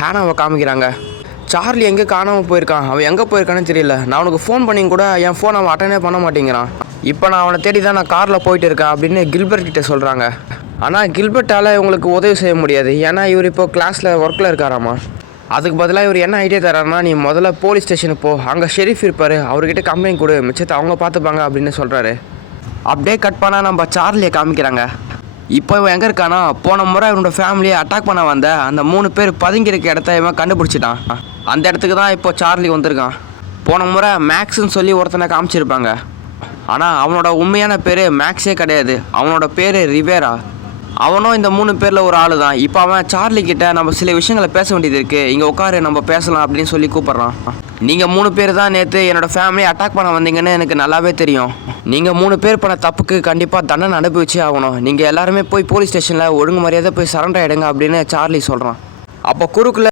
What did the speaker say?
ஹேனாவை காமிக்கிறாங்க. சார்லி எங்கே காணாமல் போயிருக்கான், அவன் எங்கே போயிருக்கான்னு தெரியல. நான் அவனுக்கு ஃபோன் பண்ணி கூட என் ஃபோன் அவன் அட்டனே பண்ண மாட்டேங்கிறான். இப்போ நான் அவனை தேடி தான் நான் காரில் போயிட்டு இருக்கேன் அப்படின்னு கில்பர்ட் கிட்டே சொல்கிறாங்க. ஆனால் கில்பர்ட்டால் இவங்களுக்கு உதவி செய்ய முடியாது. ஏன்னா இவர் இப்போ கிளாஸில் ஒர்க்கில் இருக்காராமா. அதுக்கு பதிலாக இவர் என்ன ஐடியா தராருன்னா, நீ முதல்ல போலீஸ் ஸ்டேஷனுக்கு போ, அங்கே ஷெரீஃப் இருப்பார், அவர்கிட்ட கம்ப்ளைண்ட் கொடு, மிச்சத்தை அவங்க பார்த்துப்பாங்க அப்படின்னு சொல்கிறாரு. அப்படியே கட் பண்ணால் நம்ம சார்லியை காமிக்கிறாங்க. இப்போ இவன் எங்கே இருக்கானா, போன முறை இவனோட ஃபேமிலியை அட்டாக் பண்ண வந்த அந்த 3 பேர் பதுங்கியிருக்க இடத்த இவன் கண்டுபிடிச்சிட்டான். அந்த இடத்துக்கு தான் இப்போ சார்லி வந்திருக்கான். போன முறை மேக்ஸ்ன்னு சொல்லி ஒருத்தனை காமிச்சிருப்பாங்க. ஆனால் அவனோட உண்மையான பேர் மேக்ஸே கிடையாது, அவனோட பேர் ரிவேரா. அவனும் இந்த 3 பேரில் ஒரு ஆள் தான். இப்போ அவன் சார்லி கிட்ட நம்ம சில விஷயங்களை பேச வேண்டியது இருக்குது, இங்கே உட்காரு நம்ம பேசலாம் அப்படின்னு சொல்லி கூப்பிட்றான். நீங்கள் 3 பேர் தான் நேற்று என்னோடய ஃபேமிலியை அட்டாக் பண்ண வந்தீங்கன்னு எனக்கு நல்லாவே தெரியும். நீங்கள் 3 பேர் பண்ண தப்புக்கு கண்டிப்பாக தண்டனை அனுபவிச்சே ஆகணும். நீங்கள் எல்லாருமே போய் போலீஸ் ஸ்டேஷனில் ஒழுங்கு மரியாதை போய் சரண்டர் ஆகிடுங்க அப்படின்னு சார்லி சொல்கிறான். அப்போ குறுக்குள்ள